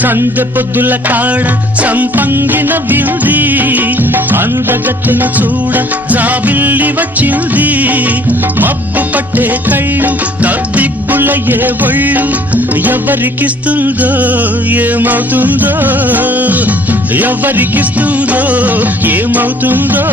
సందె పొద్దుల కాడ సంపంగిన వింది అందగత్తెన చూడ జాబిల్లి వచ్చింది మబ్బు పట్టే కళ్ళు తద్దిబ్బుల ఏ ఒళ్ళు ఎవరికిస్తుందో ఏమవుతుందో ఎవరికిస్తుందో ఏమవుతుందో